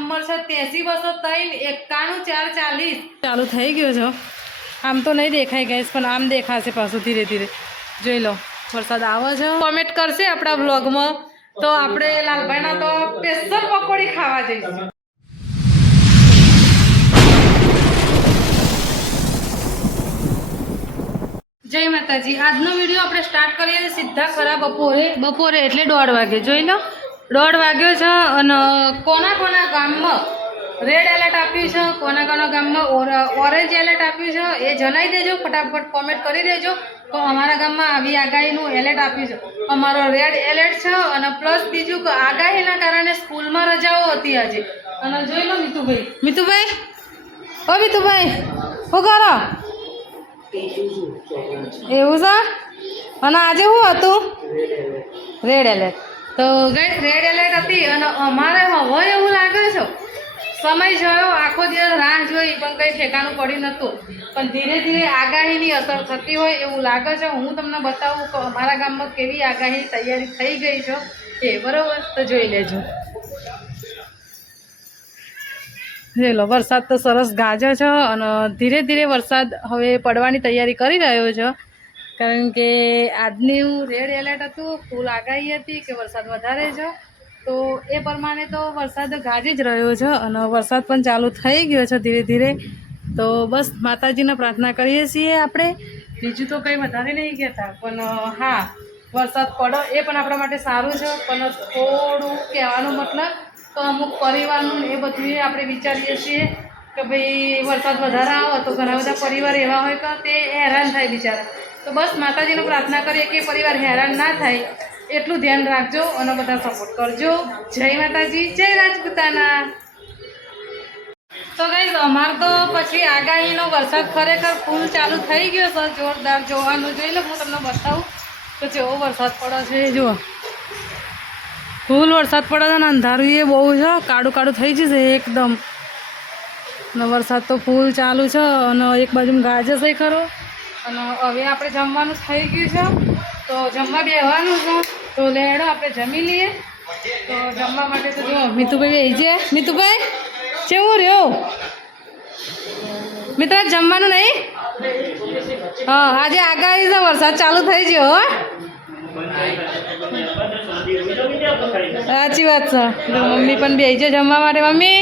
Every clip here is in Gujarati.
નંબર છે 83-203-91-440 ચાલુ થઈ ગયો છે। આમ તો નહીં દેખાય ગેસ, પણ આમ દેખાશે પાછું ધીરે ધીરે। જોઈ લો વરસાદ આવે છે। કોમેન્ટ કરશે આપણા વ્લોગમાં તો આપણે લાલભાઈના તો સ્પેશિયલ પકોડી ખાવા જઈશું। જય માતાજી। આજનો વિડીયો આપણે સ્ટાર્ટ કરીએ સીધા ખરા બપોરે એટલે 1:30 વાગે। જોઈ લો 1:30 વાગ્યો છે અને કોના કોના ગામમાં રેડ એલર્ટ આપ્યું છે, કોના કોના ગામમાં ઓરેન્જ એલર્ટ આપ્યું છે એ જણાવી દેજો, ફટાફટ કોમેન્ટ કરી દેજો। તો અમારા ગામમાં આવી આગાહીનું એલર્ટ આપ્યું છે, અમારો રેડ એલર્ટ છે અને પ્લસ બીજું કે આગાહીના કારણે સ્કૂલમાં રજાઓ હતી આજે। અને જોઈ લો મિતુભાઈ ઓ મિતુભાઈ શું કરો? એવું છે? અને આજે શું હતું? Red alert. તો ગાઈસ રેડ એલર્ટ હતી અને અમારે હવે એવું લાગે છે સમય જોયો, આખો દિવસ રાહ જોઈ પણ કંઈ ઠેકાણું પડ્યું નહોતું, પણ ધીરે ધીરે આગાહીની અસર થતી હોય એવું લાગે છે। હું તમને બતાવું કે અમારા ગામમાં કેવી આગાહી તૈયારી થઈ ગઈ છે એ, બરાબર? તો જોઈ લેજો। જોઈ લો વરસાદ તો સરસ ગાજે છે અને ધીરે ધીરે વરસાદ હવે પડવાની તૈયારી કરી રહ્યો છે, કારણ કે આજનું રેડ એલર્ટ હતું, ફૂલ આગાહી હતી કે વરસાદ વધારે છે, તો એ પ્રમાણે તો વરસાદ ગાજી જ રહ્યો છે અને વરસાદ પણ ચાલુ થઈ ગયો છે ધીરે ધીરે। તો બસ માતાજીને પ્રાર્થના કરીએ છીએ આપણે, બીજું તો કંઈ વધારે નહીં કહેતા, પણ હા વરસાદ પડો એ પણ આપણા માટે સારું છે। પણ થોડું કહેવાનો મતલબ તો અમુક પરિવારનું એ બધું આપણે વિચારીએ છીએ કે ભાઈ વરસાદ વધારે આવે તો ઘણા બધા પરિવાર એવા હોય કે તે હેરાન થાય બિચારા। તો બસ માતાજીને પ્રાર્થના કરીએ કે પરિવાર હેરાન ના થાય એટલું ધ્યાન રાખજો અને બધા સપોર્ટ કરજો। જય માતાજી, જય રાજપૂતાના। તો ગાઈસ અમાર તો પછી આગાહીનો વરસાદ ખરેખર ફૂલ ચાલુ થઈ ગયો છે, જોરદાર જોવાનું। જોઈ લો હું તમને બતાવું તો જેવો વરસાદ પડે છે જુઓ, ફૂલ વરસાદ પડે છે અને અંધારું એ બહુ છે, કાળું કાળું થઈ જશે એકદમ। અને વરસાદ તો ફૂલ ચાલુ છે અને એક બાજુ ગાજે છે ખરો। અને હવે આપણે જમવાનું થઈ ગયું છે તો જમવા બેસવાનું છે, તો લેડો આપણે જમી લઈએ। તો જમવા માટે તો જો મિતુભાઈ આવી છે। મિતુભાઈ કેવું રહ્યો મિત્ર? જમવાનું નહીં? હા આજે આગાહી છે, વરસાદ ચાલુ થઈ ગયો હો। સાચી વાત છે। મમ્મી પણ બે છે જમવા માટે। મમ્મી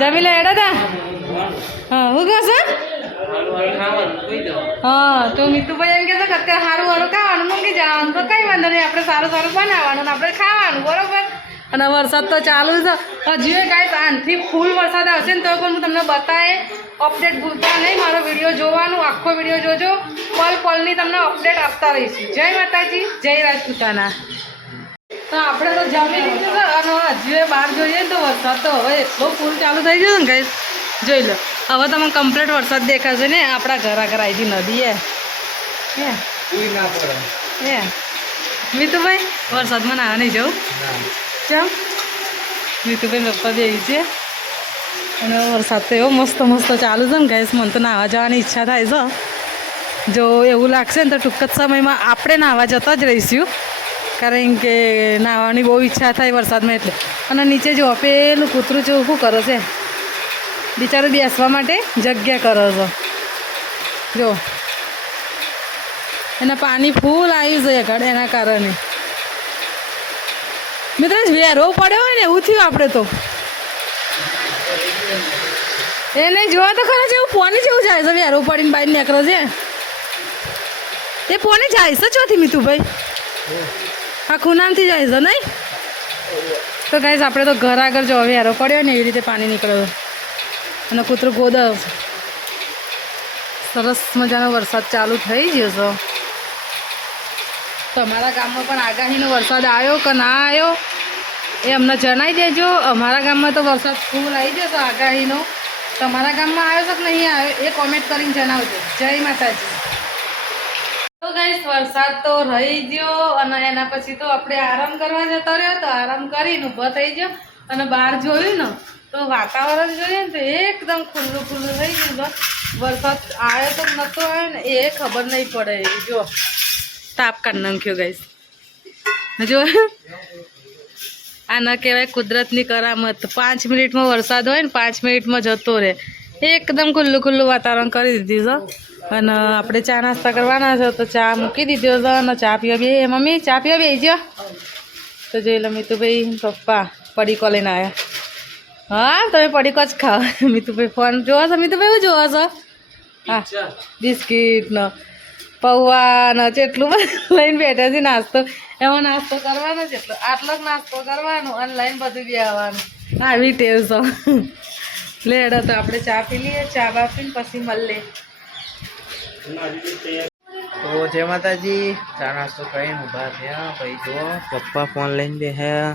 જમી લે હેડો તા। હા હું કહો છો? હા તો મિતુભાઈ એમ કહેતો કે અત્યારે સારું સારું ખાવાનું મૂકી જવાનું, તો કંઈ વાંધો નહીં, આપણે સારું સારું બનાવવાનું ને આપણે ખાવાનું, બરોબર? અને વરસાદ તો ચાલુ છે હજુ કાંઈ, આનથી ફૂલ વરસાદ આવશે ને તો પણ હું તમને બતાવે અપડેટ ભૂલતા નહીં, મારો વિડીયો જોવાનું, આખો વિડીયો જોજો, પલ પલની તમને અપડેટ આપતા રહીશું। જય માતાજી, જય રાજપૂતાના। તો આપણે તો જમી લીધું છે અને હજુ બહાર જોઈએ તો વરસાદ તો હવે એટલો ફૂલ ચાલુ થઈ ગયો ને ગાઈસ, જોઈ લો હવે તમને કમ્પ્લીટ વરસાદ દેખાશે ને આપણા ઘર આગળ આવી નદી હે મિતુભાઈ વરસાદમાં નાવા નહીં જવું? ચમ મિતુભાઈ પપ્પા બે છે અને વરસાદ તો એવો મસ્ત મસ્ત ચાલુ છે ને ગાઈસ, મને તો નાવા જવાની ઈચ્છા થાય છે। જો એવું લાગશે ને તો ટૂંક જ સમયમાં આપણે નાવા જતા જ રહીશું, કારણ કે નાહવાની બહુ ઈચ્છા થાય વરસાદમાં એટલે। અને નીચે જો પેલું કૂતરું જેવું શું કરે છે, બિચારું બેસવા માટે જગ્યા કરે છે, જો એના પાણી ફૂલ આવ્યું છે ઘડે, એના કારણે મિત્ર વેરો પડ્યો હોય ને એવું થયું આપણે તો। એને જોવા તો ખરા જેવું પોની જેવું જાય છે, વેરો પડીને બહાર નીકળે છે એ પોને જાય છે ચોથી મિતુભાઈ? આ ખૂનામથી જાય છે નહીં? તો ગાઈસ આપણે તો ઘર આગળ જો વેરો પડ્યો ને એવી રીતે પાણી નીકળ્યો અને કૂતરું ગોદ સરસ મજાનો વરસાદ ચાલુ થઈ ગયો છે। તમારા ગામમાં પણ આગાહીનો વરસાદ આવ્યો કે ના આવ્યો એ અમને જણાવી દેજો। અમારા ગામમાં તો વરસાદ ફૂલ આવી જશે આગાહીનો, તમારા ગામમાં આવ્યો છે કે નહીં આવ્યો એ કોમેન્ટ કરીને જણાવજો। જય માતાજી। તો ગાઈસ વરસાદ તો રહી ગયો અને એના પછી તો આપણે આરામ કરવા જતો રહ્યો, તો આરામ કરીને ઊભો થઈ ગયો અને બહાર જોયું ને તો વાતાવરણ જોઈએ ને તો એકદમ ખુલ્લું ખુલ્લું થઈ ગયું। વરસાદ આવ્યો તો નહોતો આવ્યો ને એ ખબર નહીં પડે। જો તાપ કાઢી નાખ્યો ગાઈસ, જો આ ન કહેવાય કુદરતની કરામત. 5 મિનિટમાં વરસાદ હોય ને 5 મિનિટમાં જતો રહે. એકદમ ખુલ્લું ખુલ્લું વાતાવરણ કરી દીધું છે. અને આપણે ચા નાસ્તા કરવાના છે તો ચા મૂકી દીધો છે અને ચા પીવા બે. મમ્મી ચા પીવા બેસજો. તો જોઈ લો મિતુભાઈ પપ્પા પડીકો લઈને આવ્યા. હા તમે પડીકો જ ખાઓ. મિતુભાઈ ફોન જોવો છો? મિતુભાઈ શું જોવો છો? હા બિસ્કીટ ને પૌવા ને જેટલું લઈને બેઠા છે નાસ્તો. એમાં નાસ્તો કરવાનો છે એટલો આટલો જ નાસ્તો કરવાનો અને લઈને બધું બી આવવાનું. આવી ટેવ છો. લેડો તો આપણે ચા પી લઈએ. ચા બા પીને પછી મળીએ. તો જય માતાજી. ચા નાસ્તો કરીને ઊભા થયા. ભાઈ જો પપ્પા ફોન લઈને બેહ્યા.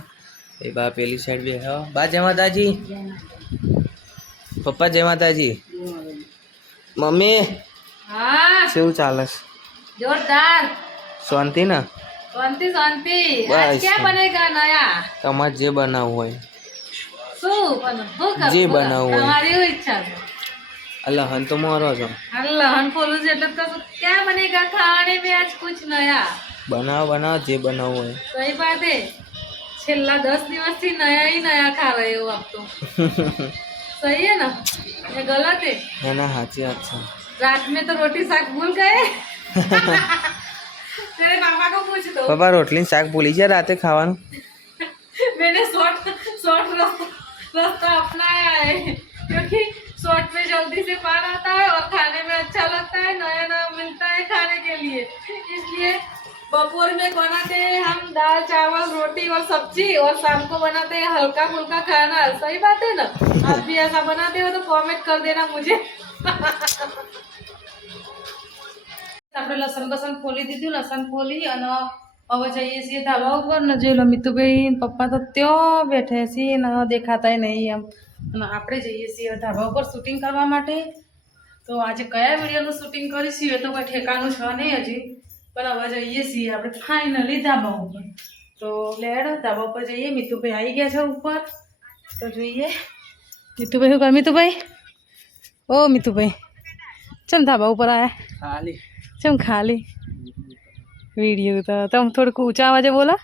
ભાઈ બા પેલી સાઈડ બેહ્યા. બા જય માતાજી. પપ્પા જય માતાજી. મમ્મી હા કેવું ચાલે? જોરદાર. શાંતિ ને? શાંતિ શાંતિ. બસ. આજ ક્યાં બનેગા નયા? તમારે જે બનાવવું હોય શું બને? શું કરું? જે બનાવવું હોય. તમારી એવી ઈચ્છા છે. લહન તો મારો છો. લહન ખોલું છે એટલે તો ક્યાં બનેગા ખાने में आज कुछ नया? બનાવો બનાવો જે બનાવવું હોય. सही बात है. છેલ્લા 10 દિવસથી નયા ही नया खा रहे हो आप तो. सही है ना? ये गलत है? ના ના સાચી વાત છે. रात में तो रोटी साग भूल गए. तेरे पापा को पूछ दो. પપ્પા રોટલી ને શાક ભૂલી ગયા રાતે ખાવાનું. मैंने शॉर्ट रास्ता अपनाया है क्योंकि शॉर्ट में जल्दी से पार आता है और खाने में अच्छा लगता है. नया नया मिलता है खाने के लिए. इसलिए बपोर में बनाते हैं हम दाल चावल रोटी और सब्जी और शाम को बनाते हैं हल्का फुल्का खाना. सही बात है ना? आप भी ऐसा बनाते हो तो कमेंट कर देना मुझे. આપણે લસણ બસણ ખોલી દીધું. લસણ ખોલી અને હવે જઈએ છીએ ધાબા ઉપર ને જોઈ લો મિતુભાઈ પપ્પા તો ત્યાં બેઠા છીએ ને દેખાતાય નહીં એમ. અને આપણે જઈએ છીએ ધાબા ઉપર શૂટિંગ કરવા માટે. તો આજે કયા વિડીયોનું શૂટિંગ કરીશું એ તો કોઈ ઠેકાનું છે નહીં હજી. પણ હવે જઈએ છીએ આપણે ફાઇનલી ધાબા ઉપર. તો લેડ ધાબા ઉપર જઈએ. મિતુભાઈ આવી ગયા છે ઉપર. તો જોઈએ મિતુભાઈ શું કર? મિતુભાઈ ઓ મિતુભાઈ ચમ ધાબા ઉપર આવ્યા? ખાલી ચમ ખાલી? વિડીયો તો તમે થોડુંક ઊંચા અવાજે બોલો.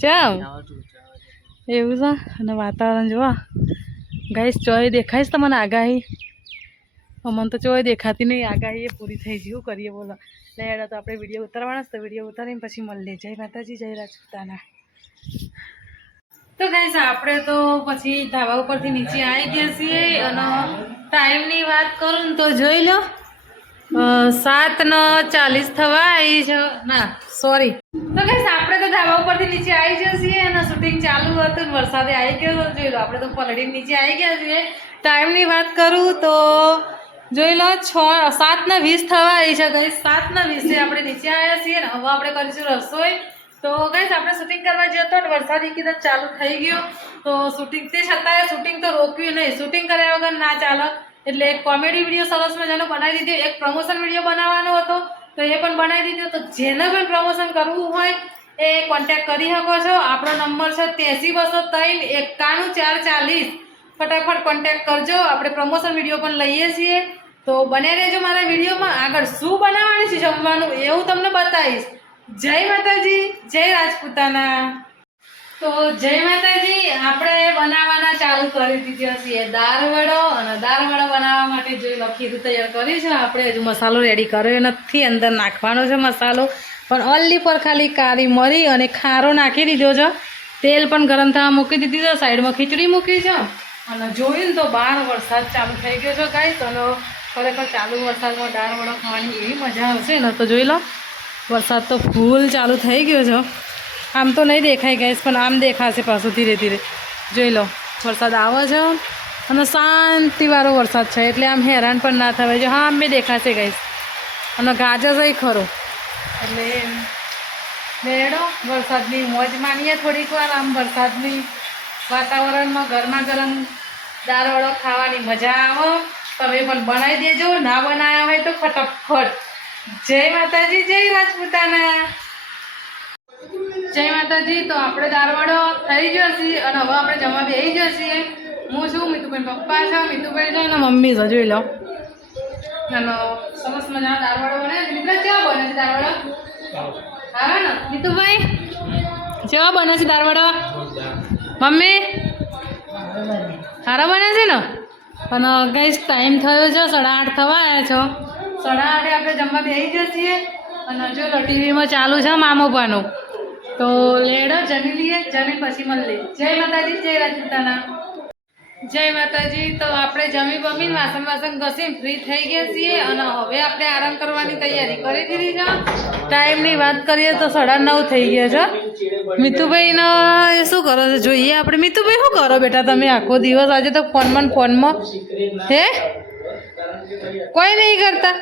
ચમ એવું છે? અને વાતાવરણ જોવા ગાઈસ ચોય દેખાઈશ તમને આગાહી? અમને તો ચોય દેખાતી નહીં. આગાહી એ પૂરી થઈ ગઈ. શું કરીએ બોલો? લેડા તો આપણે વિડીયો ઉતારવાના તો વિડીયો ઉતારીને પછી મળીએ. જય માતાજી જય રાજપૂતાના. તો ગાઈસ આપણે તો પછી ધાબા ઉપરથી નીચે આવી ગયા છીએ. અને ટાઈમની વાત કરું ને તો જોઈ લો 7:40 થવા આવી છે. ના સોરી. તો ગાઈસ આપણે તો ધાબા ઉપરથી નીચે આવી ગયા છીએ અને શૂટિંગ ચાલુ હતું ને વરસાદે આવી ગયો તો જોઈ લો આપણે તો પલડીને નીચે આવી ગયા છીએ. ટાઈમની વાત કરું તો જોઈ લો 7:20 થવા આવી છે. ગાઈસ 7:20 આપણે નીચે આવ્યા છીએ ને હવે આપણે કરીશું રસોઈ. તો ગાઈસ આપણે શૂટિંગ કરવા જતો ને વરસાદ એકદમ ચાલુ થઈ ગયો. તો શૂટિંગ તે છતાંય શૂટિંગ તો રોક્યું નહીં. શૂટિંગ કર્યા વગર ના ચાલે. એટલે એક કોમેડી વિડીયો સરસ મજાનો બનાવી દીધો. એક પ્રમોશન વિડીયો બનાવવાનો હતો તો એ પણ બનાવી દીધો. તો જેને પણ પ્રમોશન કરવું હોય એ કોન્ટેક્ટ કરી શકો છો. આપણો નંબર છે 83 203 91 440. ફટાફટ કોન્ટેક્ટ કરજો. આપણે પ્રમોશન વિડીયો પણ લઈએ છીએ. તો બને રહેજો મારા વિડીયોમાં. આગળ શું બનાવવાની છે જમવાનું એવું તમને બતાવીશ. જય માતાજી જય રાજપૂતાના. તો જય માતાજી. આપણે બનાવવાના ચાલુ કરી દીધા છીએ દાળ વડો. અને દાળ વડો બનાવવા માટે જોઈ લો ખીરું તૈયાર કરી છે આપણે. હજુ મસાલો રેડી કર્યો નથી. અંદર નાખવાનો છે મસાલો પણ ઓનલી પર ખાલી કાળી મરી અને ખારો નાખી દીધો છે. તેલ પણ ગરમ થવા મૂકી દીધી છે. સાઈડમાં ખીચડી મૂકી છે. અને જોયું ને તો બહાર વરસાદ ચાલુ થઈ ગયો છે ગાઈસ. અને ખરેખર ચાલુ વરસાદમાં દાળ વડો ખાવાની એવી મજા આવશે ને. તો જોઈ લો વરસાદ તો ફૂલ ચાલુ થઈ ગયો છે. આમ તો નહીં દેખાય ગાઈસ પણ આમ દેખાશે પાછું ધીરે ધીરે. જોઈ લો વરસાદ આવે છે અને શાંતિવાળો વરસાદ છે એટલે આમ હેરાન પણ ના થવાય. જો હા અમે દેખાશે ગાઈસ. અને ગાજર છે ખરો એટલે બેડો વરસાદની મોજ માણીએ થોડીક વાર. આમ વરસાદની વાતાવરણમાં ગરમા ગરમ દાળ વડો ખાવાની મજા આવે. તમે પણ બનાવી દેજો. ના બનાવ્યા હોય તો ફટાફટ. જય માતાજી જય રાજપૂતાના. જય માતાજી. તો આપણે દાળવડો થઈ ગયો છીએ અને હવે આપણે જમવા બેસી ગયા છીએ. હું છું મિતુભાઈ પપ્પા છે મિતુભાઈ છે અને મમ્મી છે. જોઈ લો અને સરસ મજાનો દાળવડો બને છે. મિત્ર કેવો બને છે દાળવડો? હા ને મિતુભાઈ કેવો બને છે દાળવડો? મમ્મી સારા બન્યા છે ને? અને ગાઈસ ટાઈમ થયો છે 8:30 થવા આવ્યા છો. 8:30 આપણે જમવા બેસી જઈએ છીએ. અને જો ટીવીમાં ચાલુ છે મામોબાનું, તો લેડો જમી લઈએ, જમી પછી મળીએ. જય માતાજી, જય રાજપૂતાના. જય માતાજી. તો આપણે જમી બમીને વાસણ ઘસીને ફ્રી થઈ ગયા છીએ અને હવે આપણે આરામ કરવાની તૈયારી કરી દીધી છે. ટાઈમની વાત કરીએ તો 9:30 થઈ ગયા છે. મિતુભાઈનો એ શું કરો છો જોઈએ આપણે. મિતુભાઈ શું કરો બેટા તમે આખો દિવસ? આજે તો ફોનમાં હે કોઈ નહીં કરતા?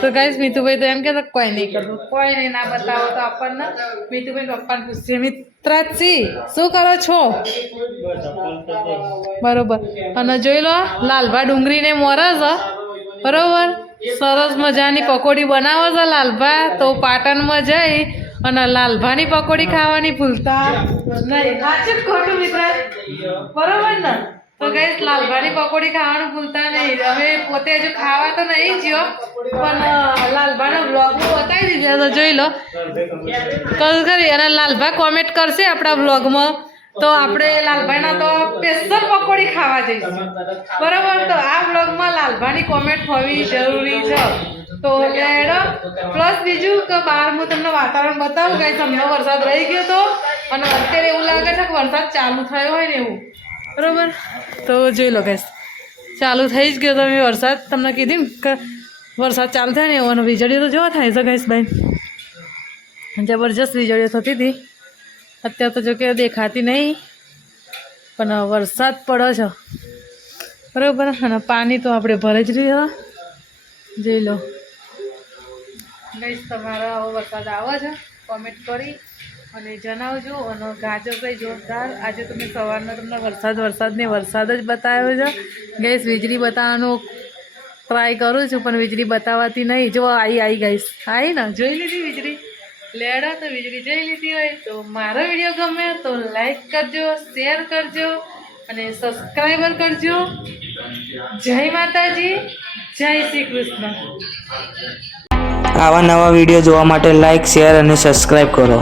તો ગાઈસ મિતુભાઈ તો એમ કહેતા કોઈ નહીં કરતું, કોઈ નહીં ના બતાવો તો આપણને. મિતુભાઈ પપ્પાને પૂછશે મિત્રાજી શું કરો છો? બરોબર. અને જોઈ લો લાલભા ડુંગળીને મોરે છે. બરોબર, સરસ મજાની પકોડી બનાવો છે લાલભા. તો પાટણમાં જઈ અને લાલભાની પકોડી ખાવાની ભૂલતા નહીં. સાચું જ ખોટું મિત્રાજ? બરોબર ને? તો ગાઈસ લાલભાની પકોડી ખાવાનું ભૂલતા નહીં. હવે પોતે હજુ ખાવા તો નહીં જ્યો, પણ લાલભાના બ્લોગમાં બતાવી દીધા તો જોઈ લો કરી. અને લાલભા કોમેન્ટ કરશે આપણા બ્લોગમાં તો આપણે લાલભાઈના તો સ્પેશિયલ પકોડી ખાવા જઈશું. બરાબર, તો આ બ્લોગમાં લાલભાની કોમેન્ટ હોવી જરૂરી છે. તો લેડો પ્લસ બીજું કે બહાર હું તમને વાતાવરણ બતાવું. ગાઈસ હમણાં વરસાદ રહી ગયો તો અને અત્યારે એવું લાગે છે કે વરસાદ ચાલુ થયો હોય ને એવું. બરાબર, તો જોઈ લો ગાઈસ ચાલુ થઈ જ ગયો. તમે વરસાદ તમને કીધી ને કે વરસાદ ચાલુ થાય ને એવો, અને વીજળીઓ તો જોવા થાય છે ગાઈસ ભાઈ, જબરજસ્ત વીજળીઓ થતી હતી. અત્યારે તો જો કે દેખાતી નહીં, પણ વરસાદ પડે છે. બરાબર, અને પાણી તો આપણે ભરે જ રહ્યો. જોઈ લો ગાઈસ તમારા આવો વરસાદ આવે છે કોમેન્ટ કરી અને જણાવજો. અને ગાજર કઈ જોરદાર. આજે તમે સવારના તમને વરસાદ જ બતાવ્યો છે. ગેસ વીજળી બતાવવાનો ટ્રાય કરું છું પણ વીજળી બતાવાતી નહીં. જો આવી ગાઈસ આવી ને, જોઈ લીધી વીજળી. લેડા તો વીજળી જોઈ લીધી હોય તો મારો વિડીયો ગમે તો લાઈક કરજો, શેર કરજો અને સબસ્ક્રાઈબર કરજો. જય માતાજી, જય શ્રી કૃષ્ણ. આવા નવા વિડીયો જોવા માટે લાઈક, શેર અને સબસ્ક્રાઈબ કરો.